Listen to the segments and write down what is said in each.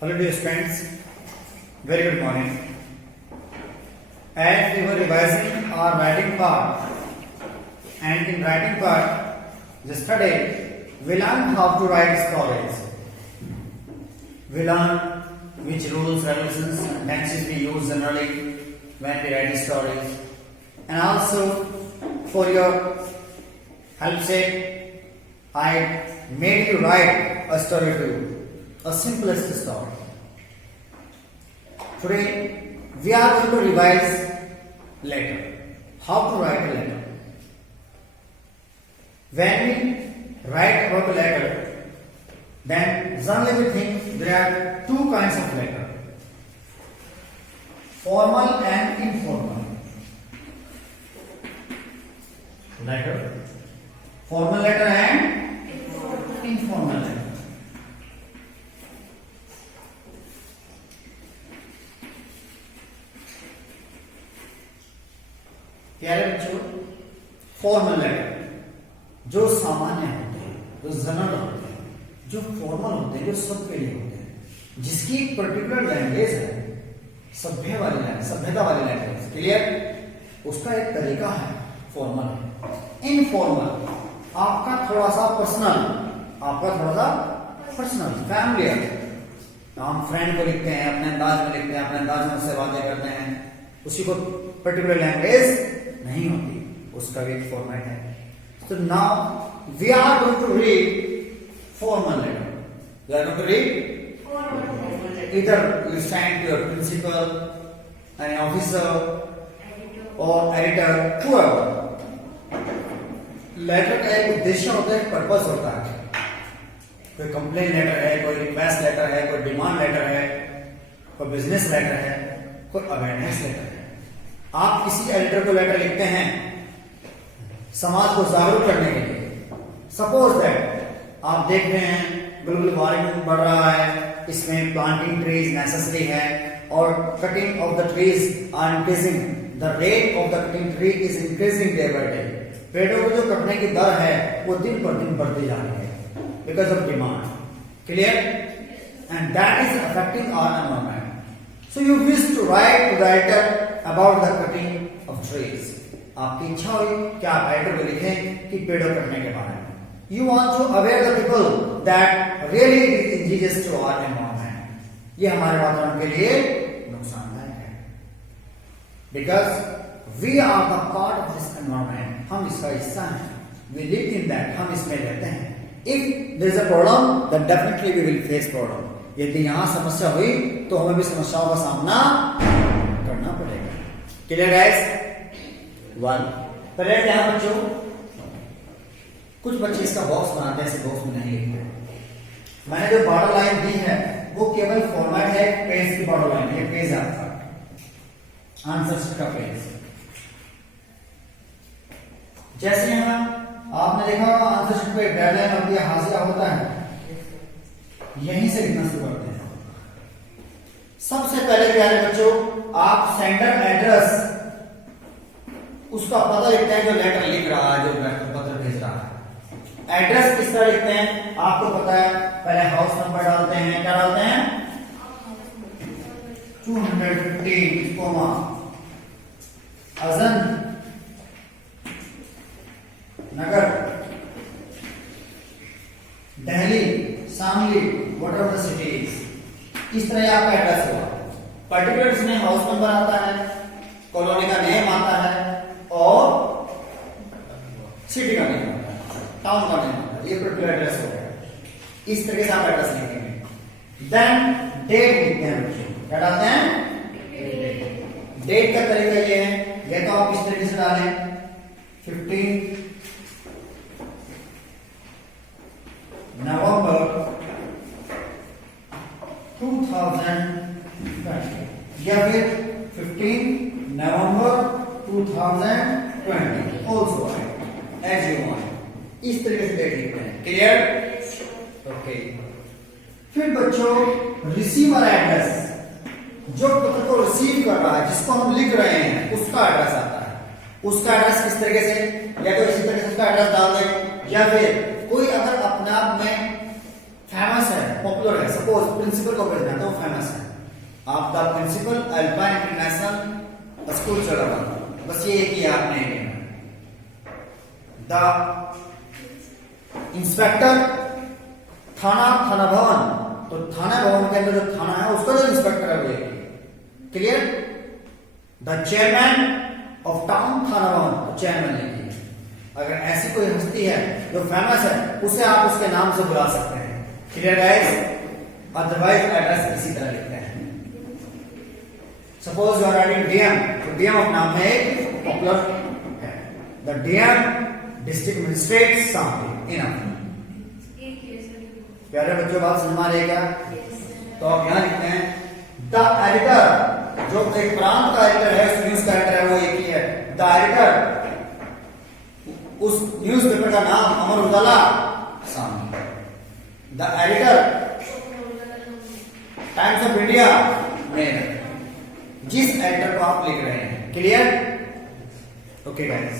Hello dear students, very good morning. As we were revising our writing part, and in writing part, yesterday we learned how to write stories. We learned which rules, regulations, and tenses we use generally when we write stories. And also, for your help sake, I made you write a story to you. A simplest story. Today we are going to revise letter. How to write a letter. When we write about a letter, then generally we think there are two kinds of letter. Formal and informal. Letter. Formal letter and informal letter. प्यारे बच्चों, formal letter जो सामान्य होते हैं, जो general होते हैं, जो फॉर्मल होते हैं, जो सबके लिए होते हैं, जिसकी पर्टिकुलर लैंग्वेज है, सभ्यता वाली लैंग्वेज, क्लियर? उसका एक तरीका है फॉर्मल। इनफॉर्मल आपका थोड़ा सा पर्सनल फैमिलियर। हम फ्रेंड को लिखते हैं, अपने अंदाज में लिखते हैं, अपने अंदाज में उससे बातें करते हैं, उसी को पर्टिकुलर लैंग्वेज नहीं होती, उसका भी एक फॉर्मेट है। तो now we are going to read formal letter. We are going to read either you send to your principal, an officer or editor, whoever. Letter का एक उद्देश्य होता है, पर्पस होता है। कोई कंप्लेन लेटर है, कोई रिक्वेस्ट लेटर है, कोई डिमांड लेटर है, कोई बिजनेस लेटर है, कोई अवेयरनेस लेटर है। आप किसी एडिटर को लेटर लिखते हैं समाज को जागरूक करने के लिए। सपोज दैट आप देख रहे हैं ग्लोबल वार्मिंग बढ़ रहा है, इसमें प्लांटिंग ट्रीज नेसेसरी है और cutting of the trees are increasing, the rate of the cutting tree is increasing day by day. पेड़ों को जो कटने की दर है वो दिन पर दिन बढ़ती जा रही है because of demand, clear? And that is affecting our environment. So you wish to write to the writer about the cutting of trees. आपकी इच्छा हुई कि आप राइटर को लिखें कि पेड़ों कटने के बारे में। You want to aware the people that really it is injurious to our environment. ये हमारे वातावरण के लिए नुकसानदायक है। Because we are the part of this environment. हम इसका हिस्सा हैं। We live in that. हम इसमें रहते हैं। If there is a problem, then definitely we will face problem. यदि यहां समस्या हुई तो हमें भी समस्याओं का सामना करना पड़ेगा। Clear guys? वन पहले ध्यान बच्चों, कुछ बच्चे इसका बॉक्स बनाते हैं, ऐसे बॉक्स में नहीं लिखते। मैंने जो बॉर्डर लाइन दी है वो केवल फॉर्मेट है पेज की बॉर्डर लाइन। ये पेज है आपका आंसर शीट का पेज। जैसे यहां आपने देखा होगा आंसर शीट पे डेडलाइन होती है, हाशिया होता है, यहीं से लिखना शुरू करते हैं। सबसे पहले प्यारे बच्चों, आप सेंडर एड्रेस उसका पता लिखते हैं जो लेटर लिख रहा है, जो पत्र भेज रहा है। एड्रेस किस तरह लिखते हैं आपको पता है। पहले हाउस नंबर डालते हैं, क्या डालते हैं? 215 कोमा अजन नगर Delhi Shamli whatever the city is. इस तरह आपका एड्रेस होगा। पर्टिकुलर्स में हाउस नंबर आता है, कॉलोनी का नेम आता है और सिटी का नेम आता है, टाउन का नेम आता है। ये पर्टिकुलर एड्रेस हो गया। इस तरीके से आप एड्रेस लिखेंगे। देन डेट लिखते हैं बच्चों, क्या डालते हैं? डेट का तरीका ये है, या तो आप इस तरीके से डालें 15 नवंबर 2020 या फिर 15 नवंबर 2020 ऑल्सो एज यू वांट। इस तरीके से डेट लिखते हैं। क्लियर? ओके। फिर बच्चों रिसीवर एड्रेस, जो पत्र को रिसीव कर रहा है, जिसको हम लिख रहे हैं, उसका एड्रेस आता है। उसका एड्रेस किस तरीके से, या तो इसी तरीके से उसका एड्रेस डाल दें, या फिर कोई अगर अपने आप में फेमस है, पॉपुलर है, सपोज प्रिंसिपल को भेजना है तो फेमस है, आप the principal Alpine International School चढ़ावा, बस ये एक ही आपने द इंस्पेक्टर थाना भवन, तो थाना भवन के अंदर जो थाना है उसका जो इंस्पेक्टर है वो clear. The chairman of town थाना भवन, तो चेयरमैन लिखिए। अगर ऐसी कोई हस्ती है जो फेमस है उसे आप उसके नाम से बुला सकते हैं, क्लियर गाइस। अदरवाइज एड्रेस इसी तरह लिखते हैं। Suppose you are writing DM, तो डीएम ऑफ नाम में एक पॉपुलर है, the DM district magistrate Shamli, enough. प्यारे बच्चों बात समझ में आ रही है क्या? तो आप यहां लिखते हैं द एडिटर, जो एक प्रांत का एडिटर है, उस न्यूज का एडिटर है वो एक ही है, द एडिटर, उस न्यूज़पेपर का नाम Amar Ujala Shamli, the editor Times of India में, जिस एडिटर को आप लिख रहे हैं, clear. Okay guys,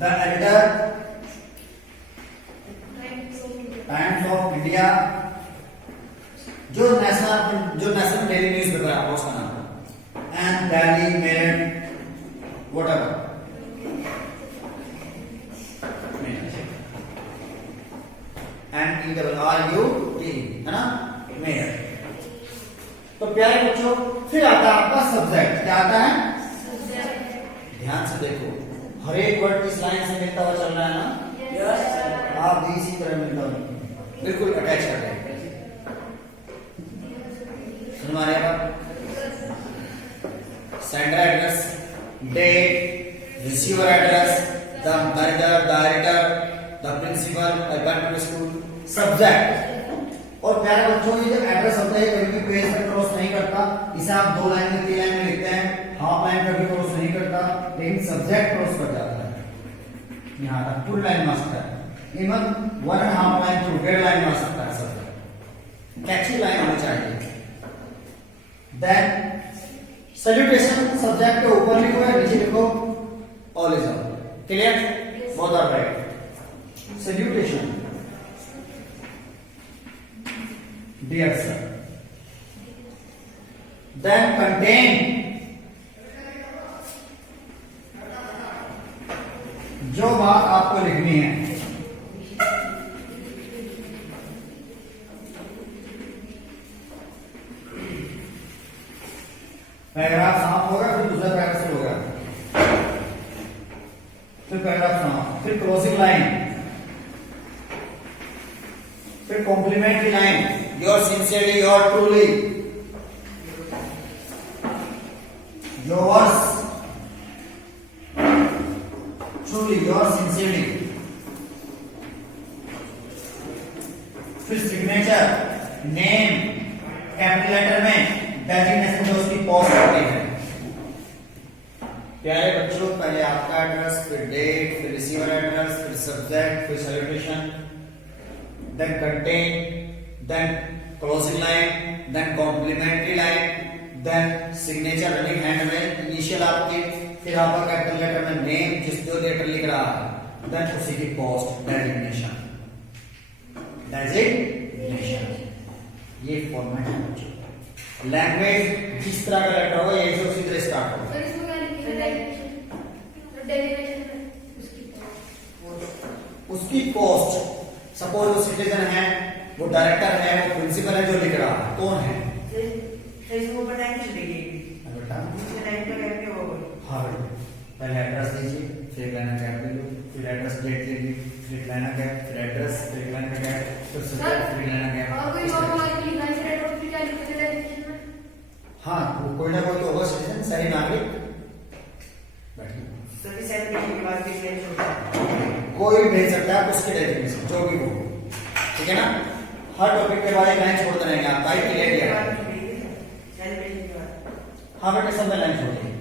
the editor Times of India, जो नेशनल डेली न्यूज़पेपर है उसका नाम, and Delhi Mail, whatever. MERRUT है ना, मेयर। तो प्यारे बच्चों फिर आता है आपका सब्जेक्ट, क्या आता है? ध्यान से देखो, हर एक वर्ड इस लाइन से मिलता हुआ चल रहा है ना, यस, आप भी इसी तरह मिलता हुआ बिल्कुल अटैच कर रहे हैं। समझ में आ रहा है? Centre address, date, receiver address, the manager, the editor, the principal, Alpine school, subject. और प्यारे बच्चों ये जो एड्रेस होता है कभी भी पेज पर क्रॉस नहीं करता, इसे आप 2 लाइन में 3 लाइन में लिखते हैं, हाफ लाइन पर भी क्रॉस नहीं करता, लेकिन सब्जेक्ट क्रॉस कर जाता है, यहाँ तक फुल लाइन में आ सकता है, इवन 1.5 लाइन टू 1.5 लाइन में आ सकता है सब्जेक्ट, कैची लाइन होनी चाहिए। देन सैल्यूटेशन, सब्जेक्ट के ऊपर लिखो या नीचे लिखो, all is all, clear, both are right. Salutation, dear sir. Then content, जो बात आपको लिखनी है, पैराग्राफ समाप्त होगा, फिर दूसरा पैराग्राफ शुरू होगा, फिर पैराग्राफ समाप्त, फिर क्लोजिंग लाइन, फिर complimentary line, your sincerely, your truly, yours truly, your sincerely, फिर सिग्नेचर, नेम कैपिटल लेटर में, डेजिग्नेशन जो उसकी पोस्ट होती है। प्यारे बच्चों पहले आपका एड्रेस, फिर डेट, फिर रिसीवर एड्रेस, फिर सब्जेक्ट, फिर salutation, then content, then closing line, then complimentary line, then signature running hand में इनिशियल आपके, फिर आपका कैपिटल लेटर में नेम, जिस जो लेटर लिख रहा है, देन उसी की पोस्ट, डेजिग्नेशन, ये फॉर्मेट है बच्चों। लैंग्वेज जिस तरह का लेटर होगा ये उसी तरह स्टार्ट होगा। उसकी पोस्ट, सपोज वो सिटीजन है, वो डायरेक्टर है, वो प्रिंसिपल है, जो लिख रहा है कौन है? हाँ पहले एड्रेस दीजिए, फिर एक लाइन कैप दे लो, फिर एड्रेस डेट दीजिए, फिर एक लाइन कैप, फिर एड्रेस, फिर एक लाइन कैप, फिर सब्जेक्ट, फिर एक लाइन कैप। हाँ वो कोई ना कोई तो होगा सिटीजन, सही नागरिक, कोई भी भेज सकता है उसके डेजिग्नेशन जो भी हो, ठीक है ना। हर टॉपिक के बाद एक लाइन छोड़ते रहेंगे आप, भाई क्लियर किया? हाँ बेटे सब में लाइन छोड़िए,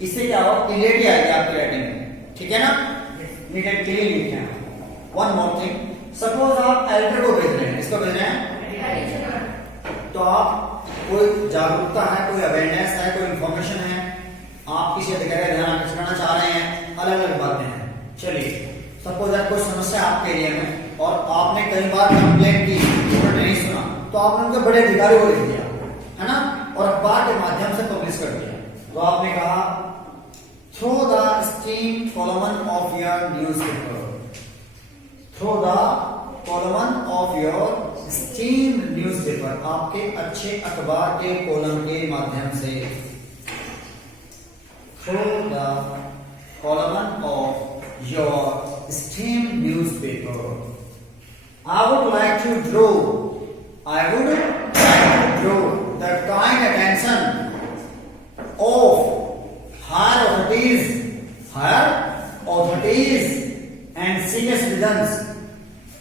इससे क्या हो, क्लियरिटी आएगी आपकी राइटिंग में, ठीक है ना। नीट एंड क्लियर लिखते हैं। वन मोर थिंग, सपोज आप एडिटर को भेज रहे हैं, इसको भेज रहे हैं, तो आप कोई जागरूकता है, कोई अवेयरनेस है, कोई इंफॉर्मेशन है, आप किसी अधिकारी का ध्यान आकर्षित करना चाह रहे हैं, अलग अलग बातें हैं, चलिए, सपोज दैट कोई समस्या आपके एरिया में और आपने कई बार कंप्लेंट की, उन्होंने नहीं सुना, तो आपने उनके बड़े अधिकारी को लिख दिया, है ना, और अखबार के माध्यम से पब्लिश कर दिया। तो आपने कहा through the steam column of your newspaper, through the column of your steam newspaper, आपके अच्छे अखबार के कॉलम के माध्यम से, through the column of your esteemed newspaper. I would like to draw the kind attention of higher authorities and senior citizens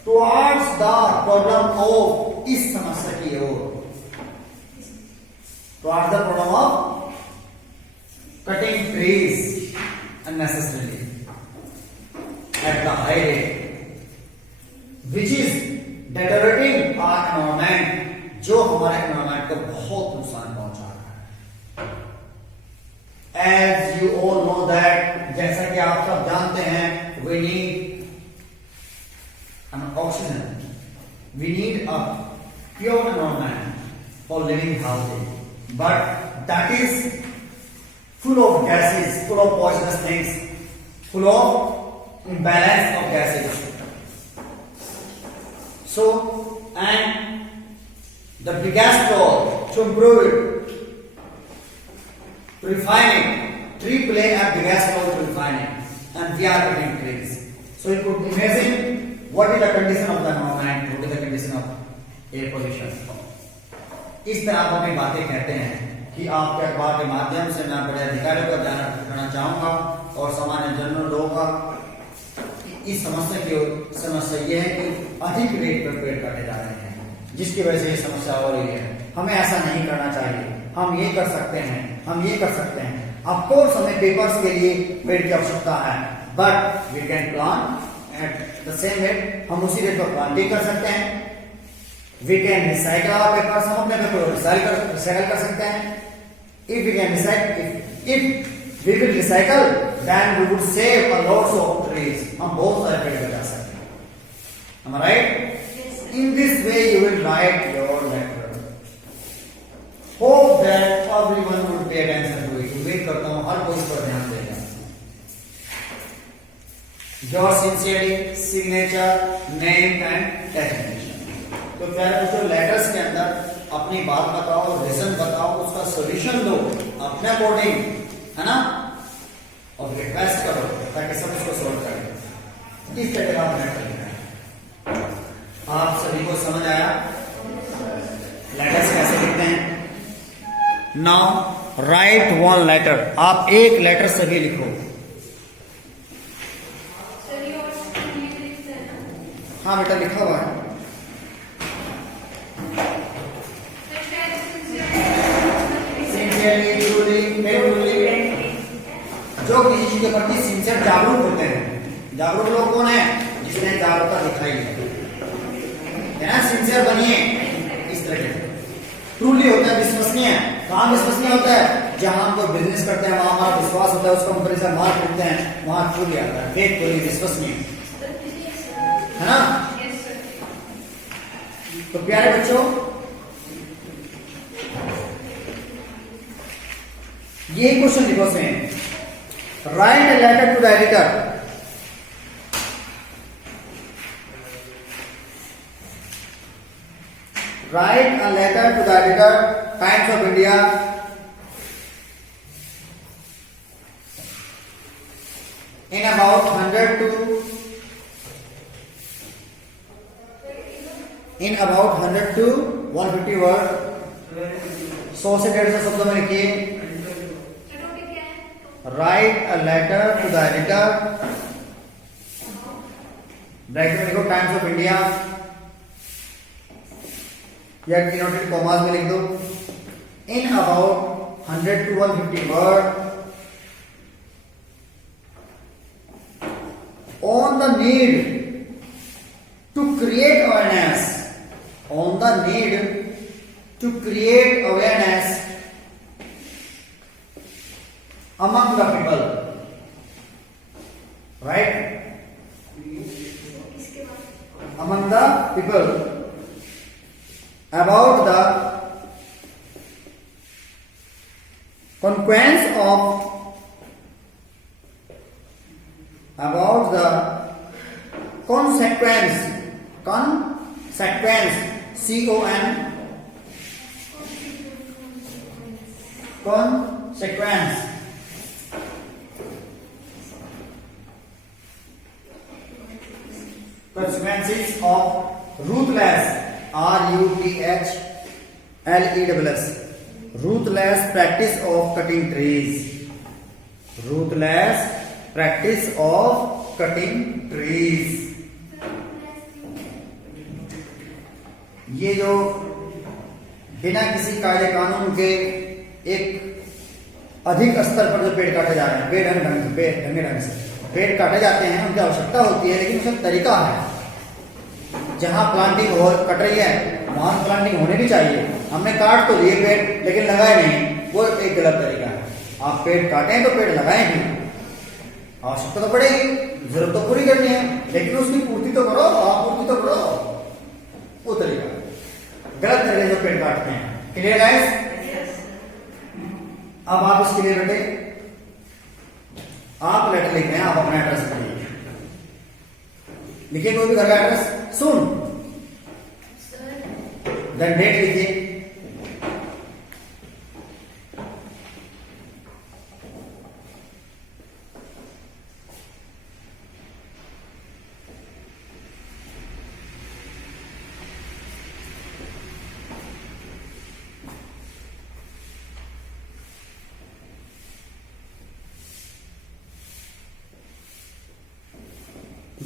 towards the problem of इस समस्या की ओर, towards the problem of cutting trees unnecessarily at the high rate, which is deteriorating our environment, जो हमारे environment को बहुत नुकसान पहुंचा रहा है। As you all know that, जैसा कि आप सब जानते हैं, we need an oxygen, we need a pure environment for living healthy, but that is full of gases, full of poisonous things, full of imbalance of gases. So, and the biggest role to improve it, to refine it, tree play a biggest role to refine it, and we are cutting trees. So you could imagine what is the condition of the environment, what is the condition of air pollution. इस तरह आप अपनी बातें कहते हैं कि आपके अखबार के माध्यम से मैं बड़े अधिकारियों का ध्यान रखना चाहूंगा और सामान्य जनरल लोगों का इस समस्या की समस्या ये है कि अधिक रेट पर पेड़ काटे जा रहे हैं, जिसकी वजह से ये समस्या हो रही है। हमें ऐसा नहीं करना चाहिए, हम ये कर सकते हैं, हम ये कर सकते हैं। ऑफ कोर्स हमें पेपर्स के लिए पेड़ की आवश्यकता है, but we can plant at the same rate, हम उसी रेट पर प्लांटिंग कर सकते हैं। We can recycle our papers, हम अपने पेपर को रिसाइकल कर सकते हैं। If we can if we will recycle, then we would save a lots of trees. हम बहुत सारे पेड़ बचा सकते हैं। Am I right? Yes, sir. In this way, you will write your letter. Hope that everyone will pay attention to it. उम्मीद करता हूँ हर कोई इस पर ध्यान देगा। Your sincerely, signature, name and designation. तो प्यारे दोस्तों, लेटर्स के अंदर अपनी बात बताओ, रीजन बताओ, उसका सॉल्यूशन दो अपने अकॉर्डिंग, है ना, और रिक्वेस्ट करो ताकि सब इसको सॉल्व करें। इस तरह का मैटर लिखना है। आप सभी को समझ आया लेटर्स कैसे लिखते हैं? नाउ राइट वन लेटर, आप एक लेटर सभी लिखो। हाँ बेटा, लिखा हुआ है। सिंसियरली, ट्रूली, फेयरफुली, जो किसी चीज के प्रति सिंसियर जागरूक होते हैं। जागरूक लोग कौन है? जिसने जागरूकता दिखाई है ना, सिंसियर बनिए इस तरह के। ट्रूली होता है विश्वसनीय। कहाँ विश्वसनीय होता है? जहां हम कोई बिजनेस करते हैं वहां हमारा विश्वास होता है, उस कंपनी से माल खरीदते हैं, वहां ट्रूली आता है। फेक ट्रूली विश्वसनीय, है ना। तो प्यारे बच्चों, ये क्वेश्चन लिखो same. Write a letter to the editor. Write a letter to the editor, Times of India, in about 100 to 150 word, 100 से 150 शब्दों में लिखिए। Write a letter to the editor, bracket में लिखो टाइम्स ऑफ इंडिया, या inverted commas में लिख दो, in about 100 to 150 word, on the need to create awareness, on the need to create awareness among the people, right? among the people about the consequence of consequences of ruthless ruthless practice of cutting trees. Ruthless practice of cutting trees. ये जो बिना किसी कायदे कानून के एक अधिक स्तर पर जो पेड़ काटे जा रहे हैं, ढंगे ढंग से पेड़ काटे जाते हैं, उनकी आवश्यकता होती है, लेकिन उसका तरीका है। जहां प्लांटिंग कट रही है वहां प्लांटिंग होनी भी चाहिए। हमने काट तो लिए पेड़ लेकिन लगाए नहीं, वो एक गलत तरीका है। आप पेड़ काटें तो पेड़ लगाएं भी, आवश्यकता तो पड़ेगी, जरूरत तो पूरी करनी है, लेकिन उसकी पूर्ति तो करो, आपूर्ति तो करो, वो तरीका गलत तरीके से पेड़ काटते हैं। Clear guys? अब आप इसके लिए बेटे आप लेटर लिख रहे हैं, आप अपना एड्रेस लिखिए, लिखिए कोई भी घर का एड्रेस, सुन देन डेट लिखिए,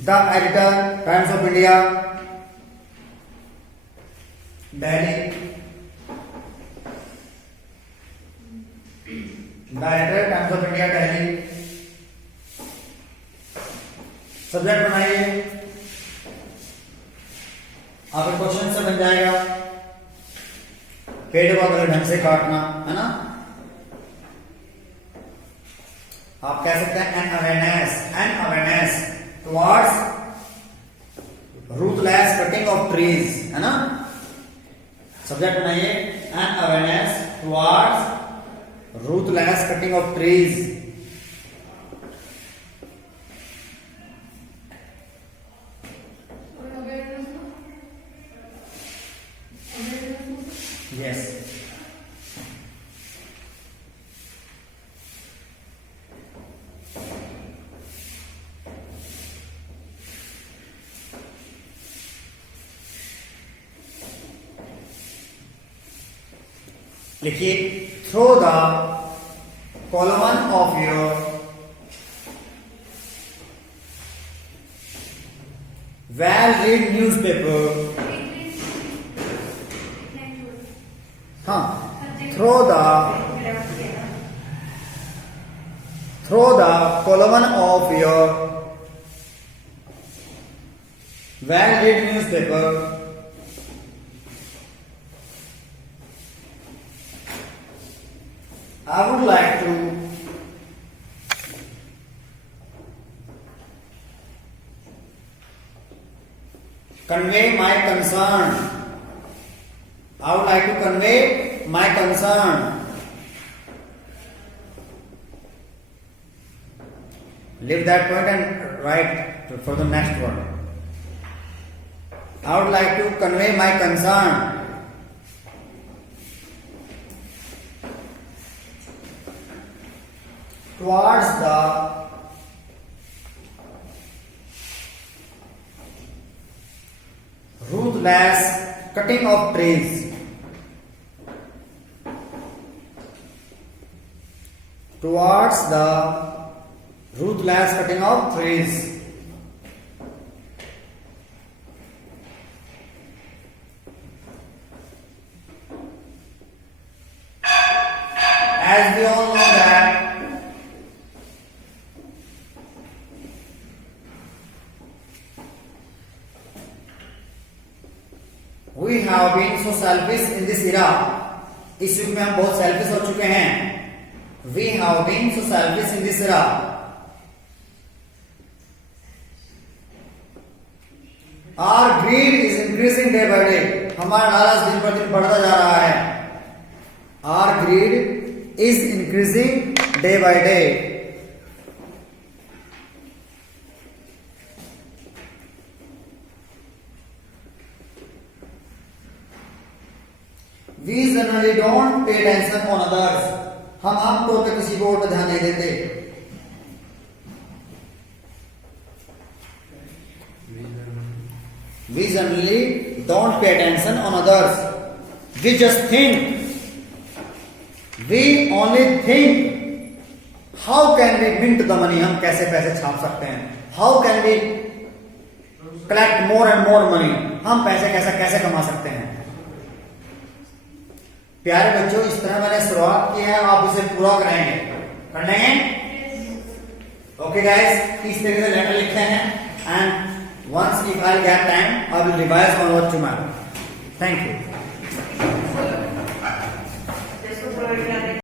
The Editor, Times of India, Delhi. The Editor, Times of India, Delhi. Subject बनाइए, आपके क्वेश्चन से बन जाएगा पेड़ को अगले ढंग से काटना, है ना। आप कह सकते हैं an awareness towards ruthless cutting of trees, है ना। सब्जेक्ट बनाइए an awareness towards ruthless cutting of trees. Yes. लिखिए throw the column of your well-read newspaper. हाँ, throw the column of your well-read newspaper I would like to convey my concern. I would like to convey my concern. Leave that point and write for the next one. I would like to convey my concern towards the ruthless cutting of trees. Towards the ruthless cutting of trees. As we all know that we have been so selfish in this era. इस युग में हम बहुत selfish हो चुके हैं. We have been so selfish in this era. Our greed is increasing day by day, हमारा लालच दिन पर दिन बढ़ता जा रहा है। Our greed is increasing day by day. We generally don't pay attention on others, हम आमतौर पर किसी को और पर ध्यान नहीं देते। We generally don't pay attention on others. We just think. We only think. How can we mint the money? हम कैसे पैसे छाप सकते हैं? How can we collect more and more money? हम पैसे कैसे कमा सकते हैं? प्यारे बच्चों, इस तरह मैंने शुरुआत की है, आप इसे पूरा कराएंगे, कर लेंगे? ओके गाइस, इस तरीके से लेटर लिखते हैं and once if I get time, I will revise on what tomorrow. Thank you.